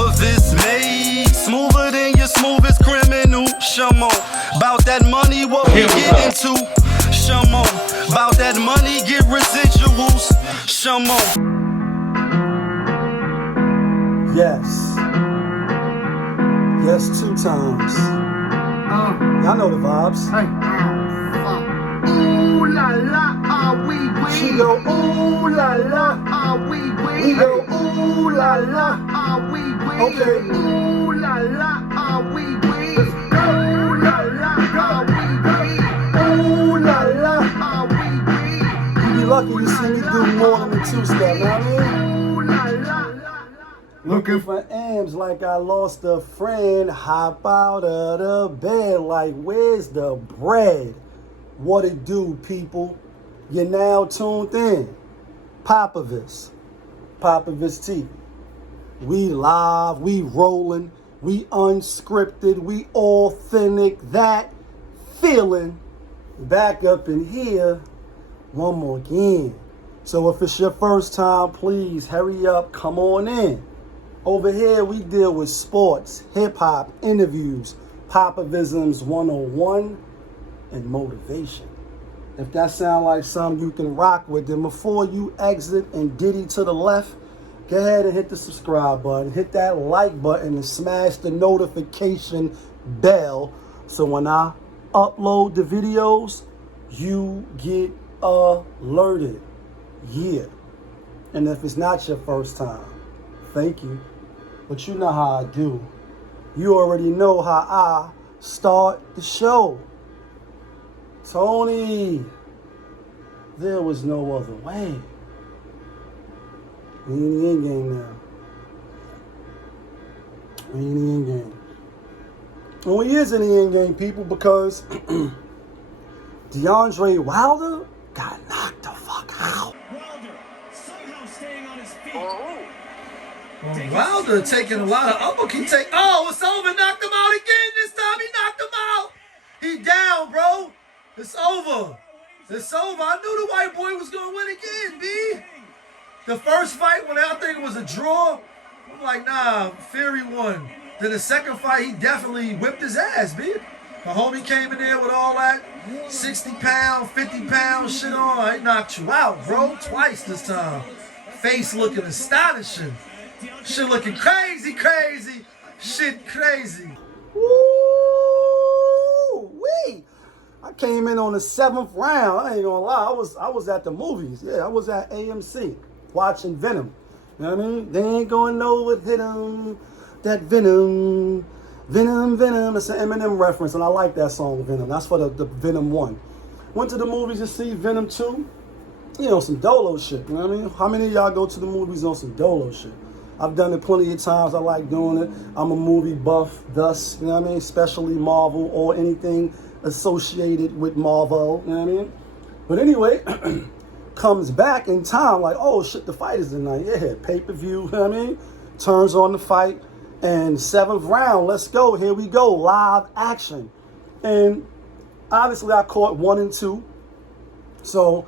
POPAVIST made smoother than your smoothest criminal. Shamo, about that money, what we get into. Shamo, about that money, get residuals. Shamo. Yes. Yes, 2 times. Y'all know the vibes. Ooh la la, are we weak? She go, ooh la la, Are we weak? we go, ooh la la. Are we weak? Okay. Ooh la la, are we weak? Ooh la la, are we weak? Ooh la la. Are we weak? You be lucky you see me do more than the 2-step, you know what I mean? Ooh la la. Looking for M's like I lost a friend. Hop out of the bed like where's the bread? What it do, people? You're now tuned in. POPAVIST. POPAVIST TV. We live, we rolling, we unscripted, we authentic. That feeling back up in here one more again. So if it's your first time, please hurry up, come on in. Over here, we deal with sports, hip-hop, interviews, Popavisms 101, and motivation. If that sounds like something you can rock with, then before you exit and diddy to the left, go ahead and hit the subscribe button, hit that like button, and smash the notification bell so when I upload the videos, you get alerted. Yeah. And if it's not your first time, thank you. But you know how I do. You already know how I start the show. Tony, there was no other way. We in the end game now. We in the end game. And we is in the end game, people, because Deontay Wilder got knocked the fuck out. Wilder somehow staying on his feet. Well, Wilder taking a lot of uppercuts. Oh, it's over. Knocked him out again. This time he knocked him out. He down, bro. It's over. It's over. I knew the white boy was going to win again, B. The first fight, when I think it was a draw, I'm like, nah, Fury won. Then the second fight, he definitely whipped his ass, B. The homie came in there with all that 60-pound, 50-pound shit on. He knocked you out, bro. Twice this time. Face looking astonishing. Shit looking crazy. Shit crazy. Woo-wee. I came in on the 7th round. I ain't gonna lie. I was at the movies. Yeah, I was at AMC watching Venom. You know what I mean? They ain't gonna know what hit 'em. That Venom. It's an Eminem reference, and I like that song, Venom. That's for the Venom 1. Went to the movies to see Venom 2. You know, some dolo shit. You know what I mean? How many of y'all go to the movies on some dolo shit? I've done it plenty of times. I like doing it. I'm a movie buff, thus, you know what I mean? Especially Marvel or anything associated with Marvel, you know what I mean? But anyway, comes back in time like, oh shit, the fight is tonight. Yeah, pay-per-view, you know what I mean? Turns on the fight, and 7th round, let's go. Here we go, live action. And obviously I caught 1 and 2. So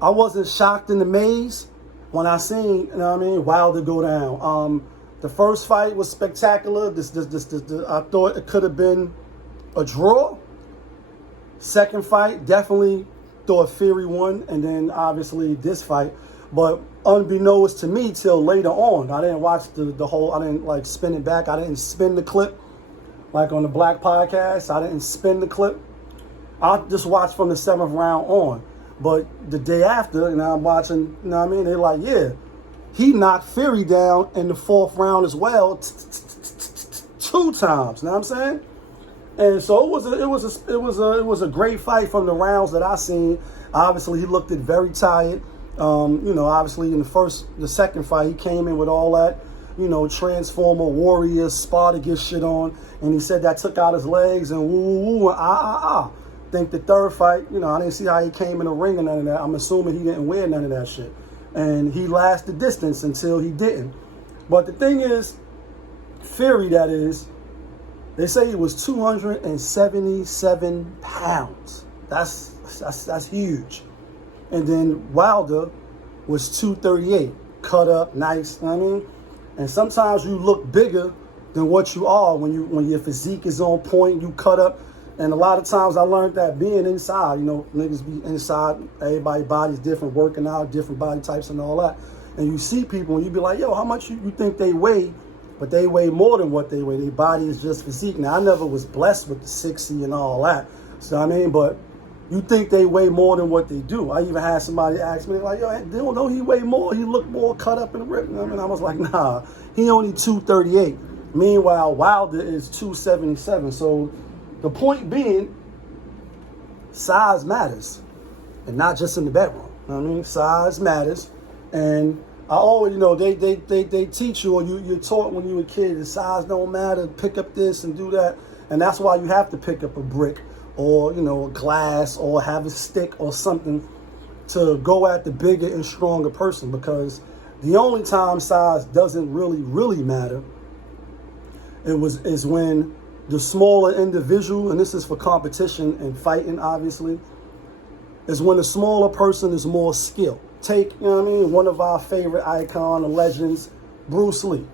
I wasn't shocked and amazed when I seen, you know what I mean, Wilder go down. The first fight was spectacular. I thought it could have been a draw. Second fight, definitely thought Fury won, and then obviously this fight. But unbeknownst to me, till later on, I didn't watch the whole. I didn't like spin it back. I didn't spin the clip like on the Black Podcast. I didn't spin the clip. I just watched from the 7th round on. But the day after, and I'm watching, you know what I mean? They're like, yeah, he knocked Fury down in the 4th round as well, 2 times. You know what I'm saying? And so it was a great fight from the rounds that I seen. Obviously, he looked it very tired. You know, obviously in the second fight, he came in with all that, you know, Transformer Warrior Spartacus shit on, and he said that took out his legs and woo and Think the third fight, you know, I didn't see how he came in the ring or none of that. I'm assuming he didn't wear none of that shit. And he lasted distance until he didn't. But the thing is, Fury, that is, they say he was 277 pounds. That's huge. And then Wilder was 238, cut up, nice, you know what I mean? And sometimes you look bigger than what you are when your physique is on point, you cut up. And a lot of times I learned that being inside, you know, niggas be inside, everybody's body's different, working out, different body types and all that. And you see people and you be like, yo, how much you think they weigh? But they weigh more than what they weigh. Their body is just physique. Now, I never was blessed with the 60 and all that. So, I mean, but you think they weigh more than what they do. I even had somebody ask me, like, yo, don't he weigh more? He look more cut up and ripped. I mean, I was like, nah, he only 238. Meanwhile, Wilder is 277. So the point being, size matters. And not just in the bedroom. You know what I mean? Size matters. And I always, you know, they teach you, or you're taught when you were a kid, the size don't matter, pick up this and do that. And that's why you have to pick up a brick or, you know, a glass or have a stick or something to go at the bigger and stronger person, because the only time size doesn't really matter is when the smaller individual, and this is for competition and fighting obviously, is when the smaller person is more skilled. Take, you know what I mean, one of our favorite icon and legends, Bruce Lee.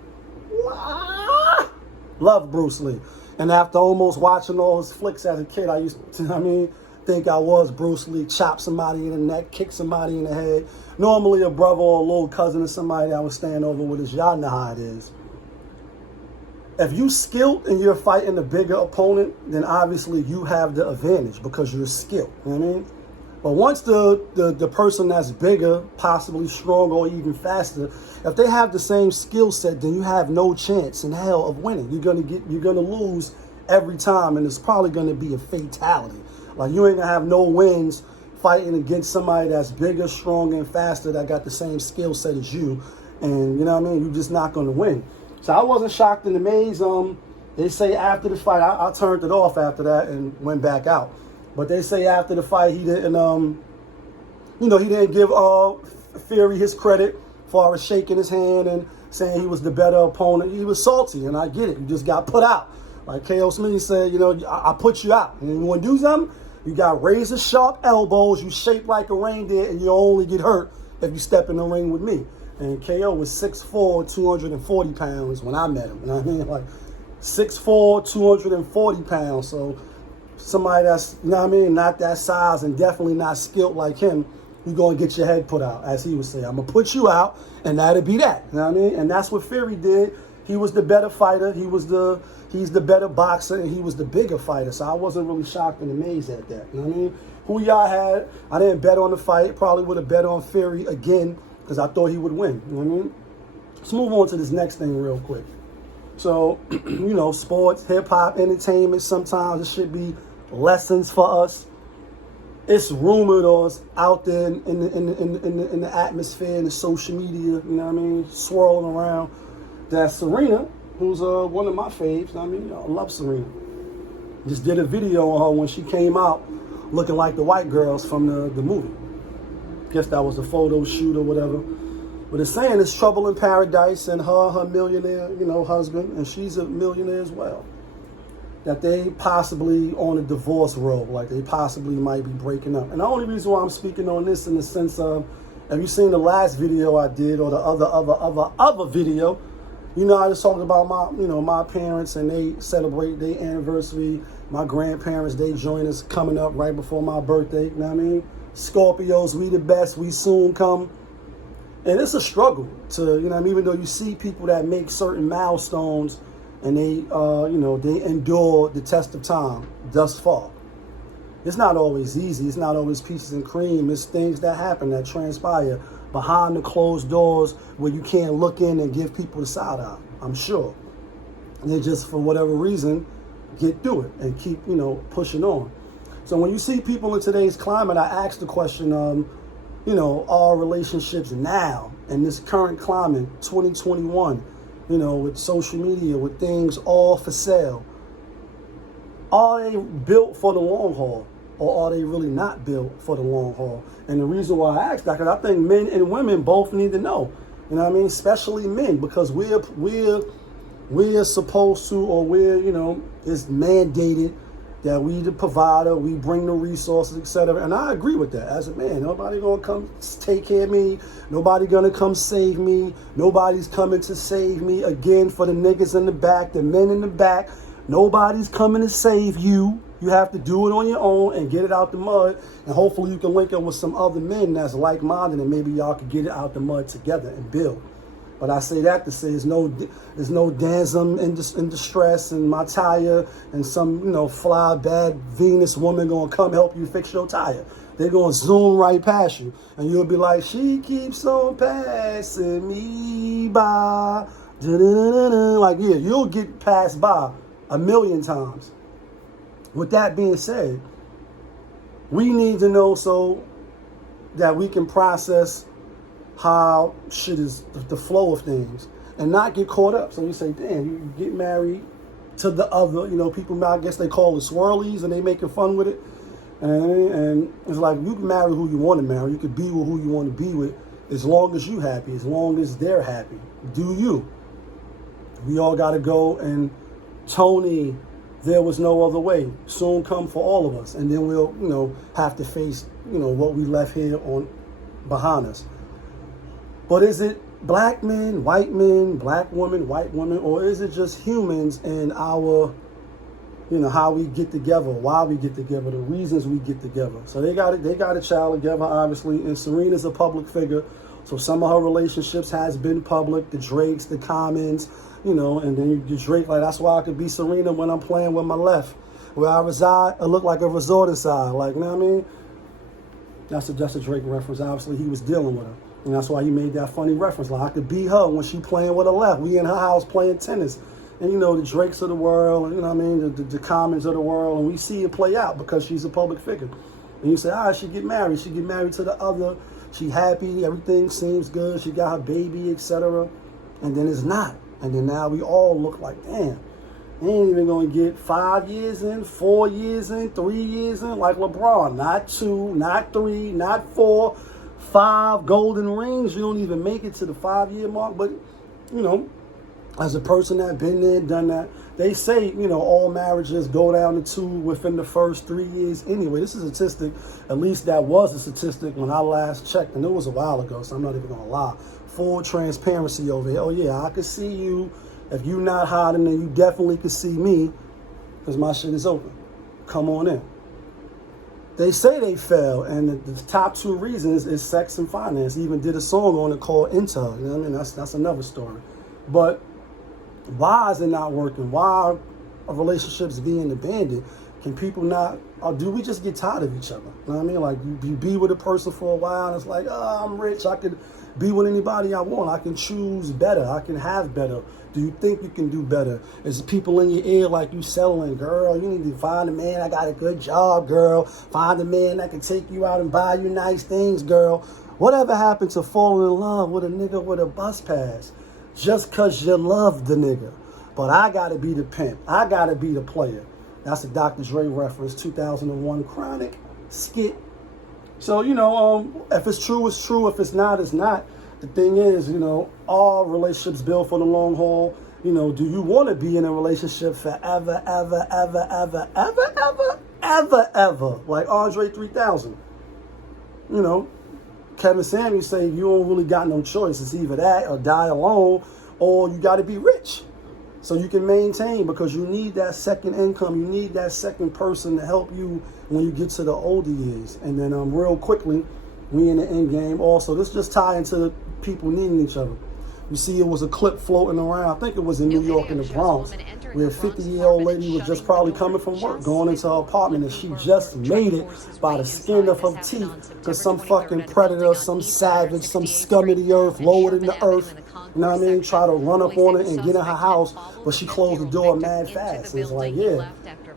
Love Bruce Lee. And after almost watching all his flicks as a kid, I used to, I mean, think I was Bruce Lee, chop somebody in the neck, kick somebody in the head. Normally a brother or a little cousin or somebody that would stand over with us. Y'all know how it is. If you skilled and you're fighting a bigger opponent, then obviously you have the advantage because you're skilled. You know what I mean? But once the person that's bigger, possibly stronger or even faster, if they have the same skill set, then you have no chance in hell of winning. You're gonna lose every time, and it's probably gonna be a fatality. Like, you ain't gonna have no wins fighting against somebody that's bigger, stronger, and faster that got the same skill set as you. And you know what I mean? You're just not gonna win. So I wasn't shocked and amazed. They say after the fight, I turned it off after that and went back out. But they say after the fight, he didn't, you know, he didn't give Fury his credit for shaking his hand and saying he was the better opponent. He was salty, and I get it. You just got put out. Like K.O. Smith said, you know, I put you out. And you want to do something? You got razor sharp elbows, you shaped like a reindeer, and you only get hurt if you step in the ring with me. And K.O. was 6'4", 240 pounds when I met him. You know what I mean? Like 6'4", 240 pounds. So somebody that's, you know what I mean, not that size and definitely not skilled like him, you're going to get your head put out, as he would say. I'm going to put you out, and that'll be that. You know what I mean? And that's what Fury did. He was the better fighter. He's the better boxer, and he was the bigger fighter. So I wasn't really shocked and amazed at that. You know what I mean? Who y'all had? I didn't bet on the fight. Probably would have bet on Fury again because I thought he would win. You know what I mean? Let's move on to this next thing real quick. So, you know, sports, hip-hop, entertainment, sometimes it should be lessons for us. It's rumored or it's out there in the atmosphere, in the social media, you know what I mean, swirling around, that Serena, who's one of my faves, you know what I mean, I love Serena, just did a video on her when she came out looking like the white girls from the movie. Guess that was a photo shoot or whatever. But it's saying it's trouble in paradise, and her millionaire, you know, husband, and she's a millionaire as well, that they possibly on a divorce road, like they possibly might be breaking up. And the only reason why I'm speaking on this in the sense of, have you seen the last video I did or the other video? You know, I was talking about my parents, and they celebrate their anniversary. My grandparents, they join us coming up right before my birthday. You know what I mean? Scorpios, we the best, we soon come. And it's a struggle to, you know what I mean, even though you see people that make certain milestones and they, you know, they endure the test of time thus far. It's not always easy. It's not always peaches and cream. It's things that happen, that transpire behind the closed doors where you can't look in and give people the side eye, I'm sure. And they just, for whatever reason, get through it and keep, you know, pushing on. So when you see people in today's climate, I ask the question, you know, are relationships now in this current climate, 2021, you know, with social media, with things all for sale, are they built for the long haul, or are they really not built for the long haul? And the reason why I ask that, because I think men and women both need to know, you know what I mean, especially men, because we're supposed to, or we're, you know, it's mandated that we the provider, we bring the resources, etc. And I agree with that. As a man, nobody gonna come take care of me. Nobody gonna come save me. Nobody's coming to save me. Again, for the niggas in the back, the men in the back, nobody's coming to save you. You have to do it on your own and get it out the mud. And hopefully you can link up with some other men that's like-minded, and maybe y'all can get it out the mud together and build. But I say that to say there's no damsel in distress and my tire and some, fly bad Venus woman gonna come help you fix your tire. They're gonna zoom right past you. And you'll be like, she keeps on passing me by. Like, yeah, you'll get passed by 1,000,000 times. With that being said, we need to know so that we can process how shit is, the flow of things, and not get caught up. So you say, damn, you get married to the other, people, I guess they call it swirlies, and they making fun with it. And it's like, you can marry who you want to marry. You can be with who you want to be with, as long as you happy, as long as they're happy. Do you? We all got to go, and Tony, there was no other way. Soon come for all of us. And then we'll, have to face, what we left here on behind us. But is it black men, black women, white women, or is it just humans and our, how we get together, why we get together, the reasons we get together? So they got a child together, obviously, and Serena's a public figure. So some of her relationships has been public, the Drakes, the Commons, and then you Drake, like, that's why I could be Serena when I'm playing with my left. Where I reside, I look like a resort inside, like, you know what I mean? That's a Drake reference. Obviously, he was dealing with her. And that's why he made that funny reference. Like, I could be her when she playing with her left. We in her house playing tennis. And, the Drakes of the world, and, the Commons of the world. And we see it play out because she's a public figure. And you say, she get married. She get married to the other. She happy. Everything seems good. She got her baby, etc. And then it's not. And then now we all look like, damn, they ain't even going to get 5 years in, 4 years in, 3 years in, like LeBron. Not 2, not 3, not 4. 5 golden rings. You don't even make it to the 5-year mark. But, as a person that been there, done that, they say, all marriages go down to 2 within the first 3 years. Anyway, this is a statistic. At least that was a statistic when I last checked. And it was a while ago, so I'm not even going to lie. Full transparency over here. Oh, yeah, I could see you. If you not hiding, then you definitely could see me, because my shit is open. Come on in. They say they fell, and the top 2 reasons is sex and finance. He even did a song on it called Into Her. You know what I mean? That's another story. But why is it not working? Why are relationships being abandoned? Can people not, or do we just get tired of each other? You know what I mean? Like, you be with a person for a while, and it's like, I'm rich. I could be with anybody I want. I can choose better. I can have better. Do you think you can do better? Is people in your ear like you selling? Girl, you need to find a man. I got a good job, girl. Find a man that can take you out and buy you nice things, girl. Whatever happened to falling in love with a nigga with a bus pass? Just because you love the nigga. But I got to be the pimp. I got to be the player. That's a Dr. Dre reference, 2001 Chronic skit. So, if it's true, it's true. If it's not, it's not. The thing is, all relationships built for the long haul. Do you want to be in a relationship forever, ever, ever, ever, ever, ever, ever, ever? Like Andre 3000. Kevin Samuels say you don't really got no choice. It's either that or die alone, or you got to be rich so you can maintain, because you need that second income. You need that second person to help you when you get to the older years. And then real quickly, we in the end game also. This just tie into people needing each other. You see, it was a clip floating around. I think it was in New York in the Bronx, where a 50-year-old lady was just probably coming from work, going into her apartment, and she just made it by the skin of her teeth because some fucking predator, some savage, some scum of the earth, lower than the earth, you know what I mean, try to run up on her and get in her house, but she closed the door mad fast. It's like, yeah,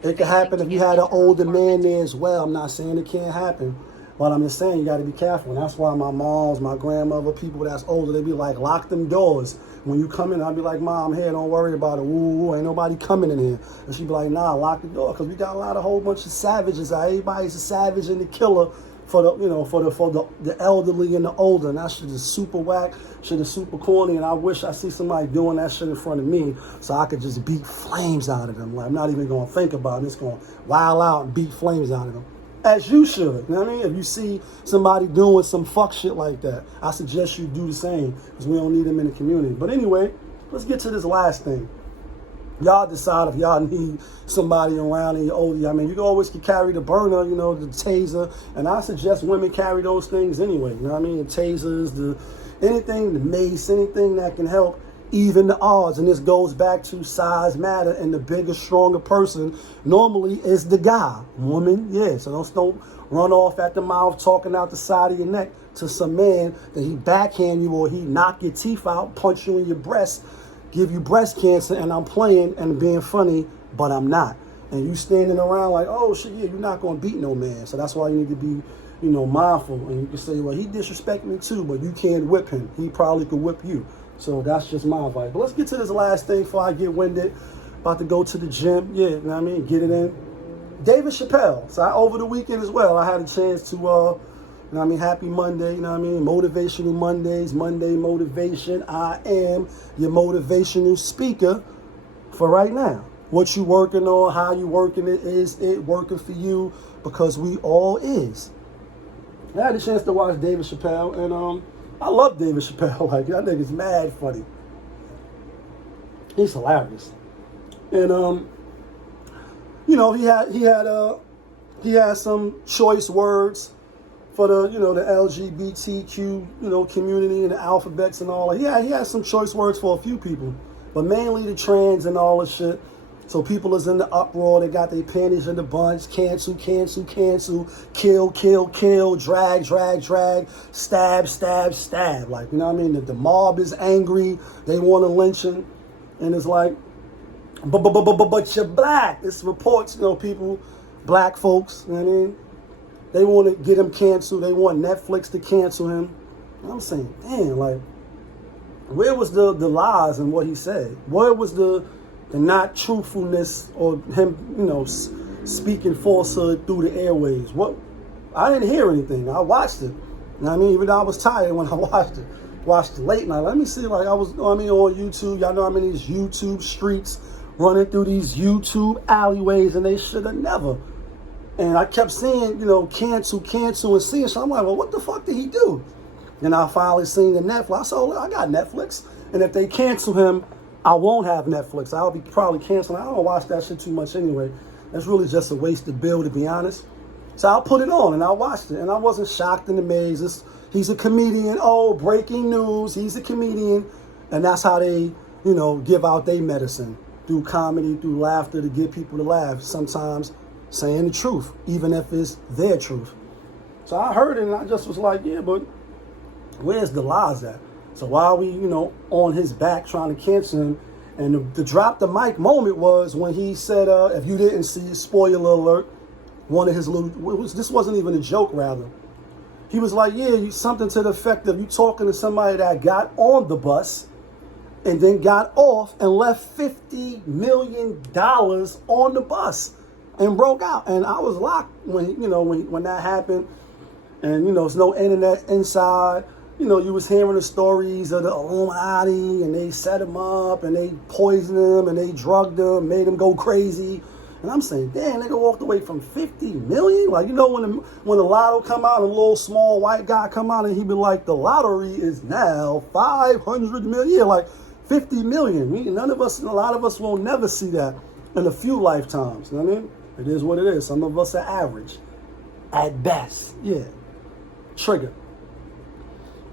it could happen if you had an older man there as well. I'm not saying it can't happen. But I'm just saying, you got to be careful. And that's why my moms, my grandmother, people that's older, they be like, lock them doors. When you come in, I'll be like, Mom, I'm here, don't worry about it. Woo, ain't nobody coming in here. And she be like, nah, lock the door. Because we got a whole bunch of savages. Everybody's a savage and a killer for the elderly and the older. And that shit is super whack, shit is super corny, and I wish I see somebody doing that shit in front of me so I could just beat flames out of them. Like, I'm not even gonna think about it. I'm just gonna wild out and beat flames out of them. As you should. You know what I mean? If you see somebody doing some fuck shit like that, I suggest you do the same, because we don't need them in the community. But anyway, let's get to this last thing. Y'all decide if y'all need somebody around and you're older. I mean, you can always carry the burner, you know, the taser. And I suggest women carry those things anyway. You know what I mean? The tasers, anything, the mace, anything that can help even the odds. And this goes back to size matter, and the bigger, stronger person normally is the guy. Woman, yeah. So don't run off at the mouth talking out the side of your neck to some man that he backhand you or he knock your teeth out, punch you in your breast, give you breast cancer, and I'm playing and being funny, but I'm not. And you standing around like, oh shit, yeah, you're not gonna beat no man. So that's why you need to be, you know, mindful. And you can say, well, he disrespected me too, but you can't whip him. He probably could whip you. So that's just my advice. But let's get to this last thing before I get winded. About to go to the gym, yeah, you know what I mean, get it in. David Chappelle. So over the weekend as well, I had a chance to, you know what I mean, happy Monday, you know what I mean, motivational Mondays, Monday motivation. I am your motivational speaker for right now. What you working on, how you working it, is it working for you? Because we all is. I had a chance to watch David Chappelle, and I love David Chappelle. Like, that nigga's mad funny. He's hilarious. And you know, he had some choice words for the, you know, the LGBTQ, you know, community and the alphabets and all that. Yeah, he has some choice words for a few people, but mainly the trans and all this shit. So people is in the uproar. They got their panties in the bunch. Cancel, cancel, cancel. Kill, kill, kill. Drag, drag, drag. Stab, stab, stab. Like, you know what I mean? The mob is angry. They want to lynch him. And it's like, but you're black. This reports, you know, people, black folks, you know what I mean? They want to get him canceled. They want Netflix to cancel him. And I'm saying, damn, like, where was the lies in what he said? Where was the not truthfulness or him, you know, speaking falsehood through the airwaves? What? I didn't hear anything. I watched it. You know what I mean? Even though I was tired when I watched it. Watched it late night. Let me see, like, I was, I mean, on YouTube. Y'all know I'm in these YouTube streets, running through these YouTube alleyways, and they should have never. And I kept seeing, you know, cancel, and seeing. So I'm like, well, what the fuck did he do? And I finally seen the Netflix. I said, oh, I got Netflix. And if they cancel him, I won't have Netflix. I'll be probably canceling. I don't watch that shit too much anyway. That's really just a wasted bill, to be honest. So I'll put it on, and I watched it. And I wasn't shocked and amazed. He's a comedian. Oh, breaking news. He's a comedian. And that's how they, you know, give out their medicine. Through comedy, through laughter, to get people to laugh. Sometimes saying the truth, even if it's their truth. So I heard it, and I just was like, yeah, but where's the lies at? So while we, you know, on his back trying to cancel him, and the drop the mic moment was when he said, if you didn't see it, spoiler alert, one of his little, this wasn't even a joke, rather. He was like, yeah, something to the effect of you talking to somebody that got on the bus and then got off and left $50 million on the bus and broke out. And I was locked when, you know, when that happened. And, you know, there's no internet inside. You know, you was hearing the stories of the Illuminati, and they set him up, and they poisoned him, and they drugged him, made him go crazy. And I'm saying, damn, nigga walked away from 50 million? Like, you know, when the lotto come out, and a little small white guy come out, and he be like, the lottery is now 500 million. Yeah, like 50 million. A lot of us will never see that in a few lifetimes. You know what I mean? It is what it is. Some of us are average. At best. Yeah. Trigger.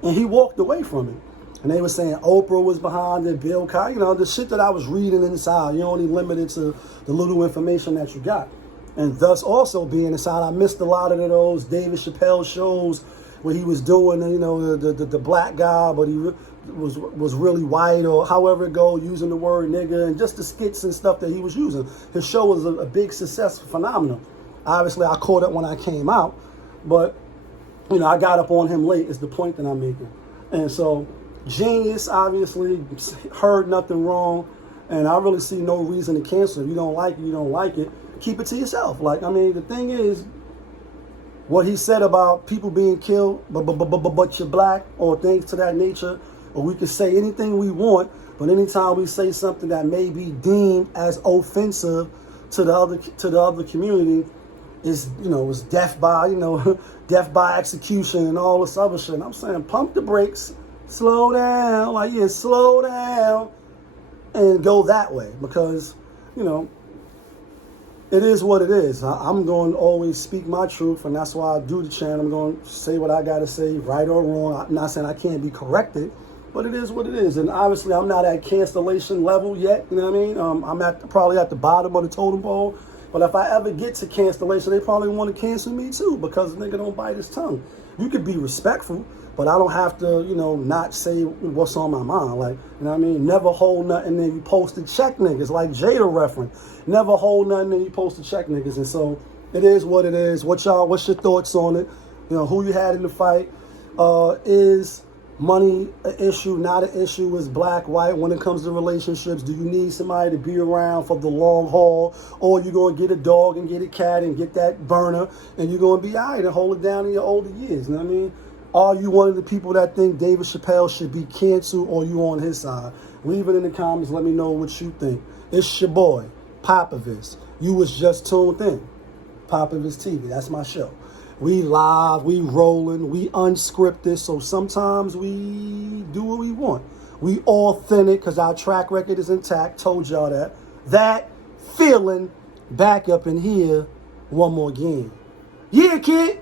And he walked away from it. And they were saying Oprah was behind it, Bill Cosby, you know, the shit that I was reading inside. You're only limited to the little information that you got. And thus also being inside, I missed a lot of those David Chappelle shows where he was doing, you know, the black guy, but he was really white, or however it go, using the word nigga, and just the skits and stuff that he was using. His show was a big success, phenomenal. Obviously, I caught it when I came out, but, you know, I got up on him late is the point that I'm making. And so, genius, obviously, heard nothing wrong, and I really see no reason to cancel. If you don't like it, you don't like it. Keep it to yourself. Like, I mean, the thing is, what he said about people being killed, but you're black, or things to that nature, or we can say anything we want, but anytime we say something that may be deemed as offensive to the other community, is, you know, is death by, you know, death by execution and all this other shit. And I'm saying, pump the brakes, slow down, like, yeah, slow down, and go that way, because, you know, it is what it is. I'm going to always speak my truth, and that's why I do the channel. I'm going to say what I got to say, right or wrong. I'm not saying I can't be corrected, but it is what it is. And obviously, I'm not at cancellation level yet, you know what I mean? I'm probably at the bottom of the totem pole. But if I ever get to cancellation, they probably want to cancel me too, because the nigga don't bite his tongue. You could be respectful, but I don't have to, you know, not say what's on my mind. Like, you know what I mean? Never hold nothing, then you post to check niggas, like Jada reference. Never hold nothing, then you post to check niggas. And so it is what it is. What's your thoughts on it? You know, who you had in the fight? Is money an issue, not an issue? Is black, white when it comes to relationships? Do you need somebody to be around for the long haul, or you going to get a dog and get a cat and get that burner and you're going to be all right and hold it down in your older years? You know what I mean? Are you one of the people that think David Chappelle should be canceled, or you on his side? Leave it in the comments. Let me know what you think. It's your boy, POPAVIST. You was just tuned in. POPAVIST TV. That's my show. We live, we rolling, we unscripted, so sometimes we do what we want. We authentic, because our track record is intact. Told y'all that. That feeling back up in here one more again. Yeah, kid.